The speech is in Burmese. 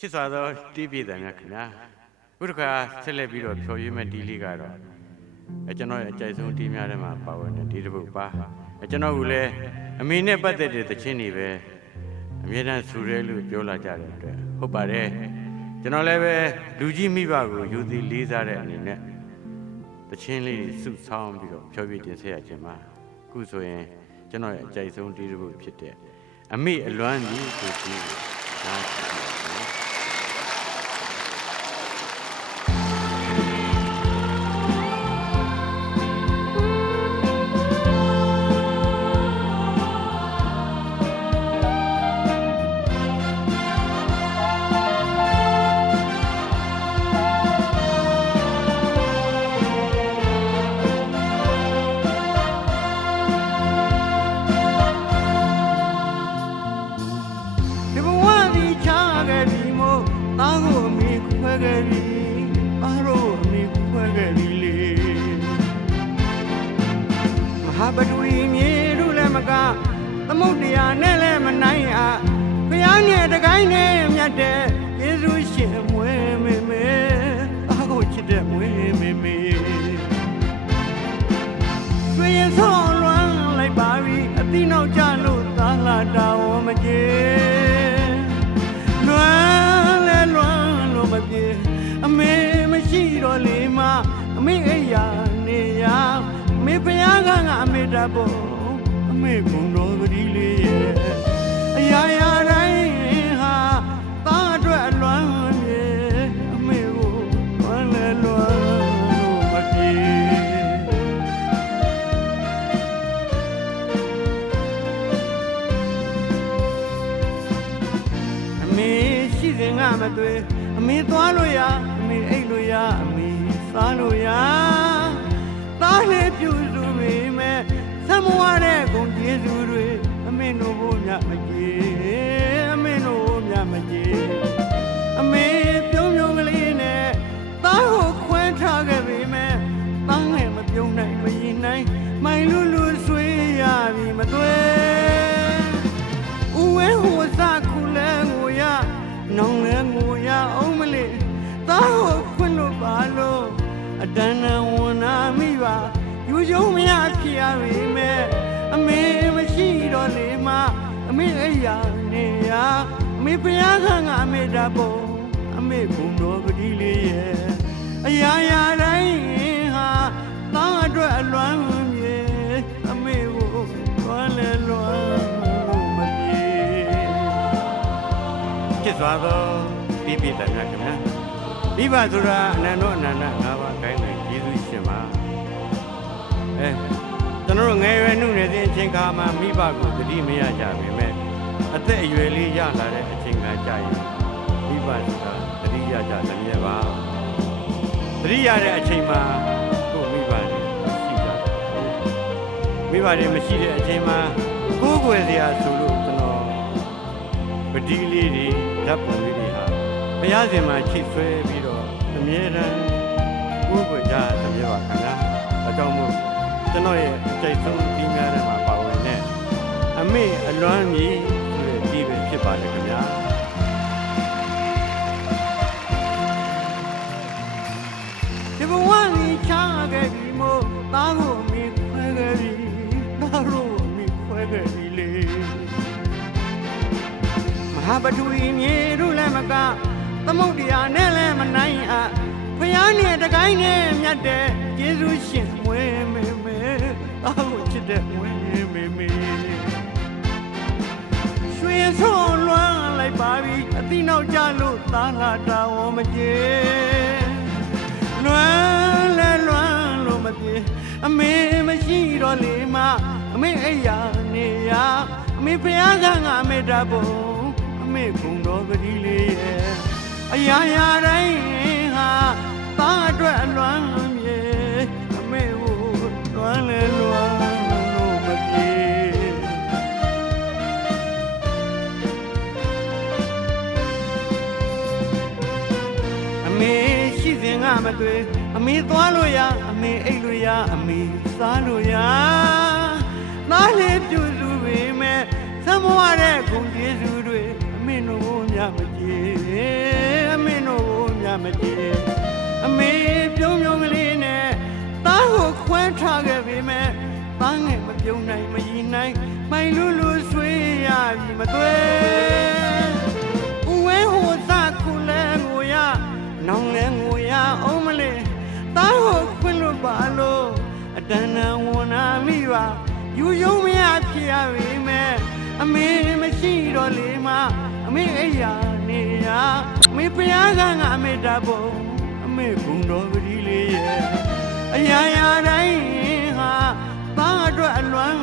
ချစ်စွာသောတီးပြည့်တယ်များခင်ဗျာခုတစ်ခါဆက်လက်ပြီးတော့ဖြော်ရွေးမဲ့တီးလေးကတော့ကျွန်တော်ရဲ့အကြိုက်ဆုံးတီးများထဲမှာပါဝင်တဲ့ဒီတစ်ပုဒ်ပါကျွန်တော်ကလည်းအမေနဲ့ပတ်သက်တဲ့သချင်းတွေပဲအမြဲတမ်းဆူရဲလို့ပြောလာကြတဲ့အတွက်ဟုတ်ပါတယ်ကျွန်တော်လည်းပဲလူကြီးမိဘကိုယူသည်လေးစားတဲ့အနေနဲ့သချင်းလေးတွေစုဆောင်းပြီးတော့ဖြော်ပြတင်ဆက်ရခြင်းပါခုဆိုရင်ကျွန်တော်ရဲ့အကြိုက်ဆုံးတီးတစ်ပုဒ်ဖြစ်တဲ့အမေအလွမ်းကြီးဆိုပြီးနားကြည့်ပါဘဒူရီမြေလူလည်းမကသမုတ်တရားနဲ့လည်းမနိုင်အားဘုရားနဲ့တကိုင်းနဲ့မြတ်တဲ့ယေရှုရှင်မွေးမေမေသားကိုချစ်တဲ့မွေးမေမေဆွေရင်ဆုံးလွမ်းလိုက်ပါပြီအတိနောက်ကြလို့သာလာတာဝမကြေလွမ်းလဲလွမ်းလို့မပြေအမေမရှိတော့လေမအမေအိယာနေရမေဖယားကအမေတဘောအမေကုံတော်ပတိလေးရဲ့အရာရာတိုင်းဟာသားအတွက်အလွမ်းမြေအမေကိုဝမ်းလဲလွမ်းလို့မပြေအမေရှိစဉ်ကမသွေးအမေသွားလို့ရအမေအိတ်လို့ရအမေစားလို့ရသားလေးပြူစုပေမဲ့သမောရတဲ့ဂုဏ်ကျေးဇူးတွေအမေတို့ဘုရားမကြီးအမေတို့ဘုရားမကြီးအမေပြုံးပြုံးကလေးနဲ့သားကိုခွဲထားခဲ့ပေမဲ့သားငယ်မပြုံးနိုင်မရင်နိုင်မိုင်လူလူဆွေးရပြီမသွဲဦးဝဲဟိုစားခုလဲငိုရနောင်လဲငိုရအောင်မလေးသားကိုခွင့်လို့ပါလို့အတန်းနဲ့ဝန်နာမိပါယူယုံမရဖြစ်ရပေမဲ့အမေမရှိတော့လေမအမေအိယာနေရအမေဖယားကအမေတဘောအမေဘုံတော်ပတိလေးရဲ့အရာရာတိုင်းဟာသားအတွက်အလွမ်းမြေအမေကိုလွမ်းလဲလွမ်းမပြေကျစ်စွာသောပြည့်ပြည့်တန်ခါခင်ဗျာမိဘဆိုတာအနန္တောအနန္တ၅ပါးခိုင်းတယ်ယေရှုရှင်ပါကျွန်တော်တို့ငယ်ရွယ်နှုတ်နေတဲ့အချိန်ခါမှာမိဘကိုသတိမရကြပေမဲ့အသက်အရွယ်လေးရလာတဲ့အချိန်ခါကြာရင်မိဘဆိုတာသတိရကြတယ်မြဲပါသတိရတဲ့အချိန်မှာကိုမိဘတွေရှိကြတယ်မိဘတွေမရှိတဲ့အချိန်မှာကိုယ်ွယ်စရာဆိုလို့ကျွန်တော်ပတိလေးတွေဓာတ်ပုံလေးတွေဟာဘုရားရှင်မှာချိတ်ဆွဲပြီးတော့အမြဲတမ်းကိုယ်ွယ်ကြတယ်မြဲပါခင်ဗျာအကြောင်းမို့ကျွန်တော်ရဲ့အကြိုက်ဆုံးဒီများထဲမှာပါဝင်တဲ့အမေအလွမ်းမြည်ဆိုတဲ့ဒီပဲဖြစ်ပါတယ်ခင်ဗျာဒီဘဝကြီးချားခဲ့ပြီမို့သားကိုအမေခွဲခဲ့ပြီသားတို့အမေခွဲခဲ့ပြီလေမဟာပထဝီမြေတို့လည်းမကသမုတ်တရားနဲ့လည်းမနိုင်အားဘုရားနဲ့တကိုင်းနဲ့မြတ်တဲ့ယေရှုရှင်မွေးမေမေသားကိုချစ်တဲ့မွေးမေမေရွှေဆုံးလွမ်းလိုက်ပါပြီအတိနောက်ကြလို့သားလာတာဝမကြေလွမ်းလဲလွမ်းလို့မပြေအမေမရှိတော့လေမအမေအိယာနေရအမေဖယားကအမေတဘောအမေဘုံတော်ပတိလေးရဲ့အရာရာတိုင်းဟာသားအတွက်အလွမ်းမြေအမေကိုလွမ်းလဲလွမ်းလို့မပြေအမေရှိစဉ်ကမသွေးအမေသွားလို့ရအမေအိတ်လို့ရအမေစားလို့ရသားလေးပြူစုပေမဲ့သမောရတဲ့ဂုဏ်ကျေးဇူးတွေအ မေတို့မြမကြည်အမေတို့မြမကြည်အမေပြုံးပြုံးကလေးနဲ့သားကိုခွဲထားခဲ့ပေမဲ့သားငယ်မပြုံးနိုင်မရည်နိုင်မိုင်လူလူဆွေးရပြီမသွဲဝဲဟိုသားခုလဲငိုရနောင်လဲငိုရအောင်မလေးသားကိုခွင့်လို့ပါလို့အတန်တန်ဝန်နာမိပါယူယုံမရဖြစ်ရပြီမဲ့အမေမရှိတော့လေမအမေအိယာနေရအမေဖျားကငါအမေတဖို့အမေဘုံတော်ပတိလေးရဲ့အရာရာတိုင်းဟာသားအတွက်အလွမ်း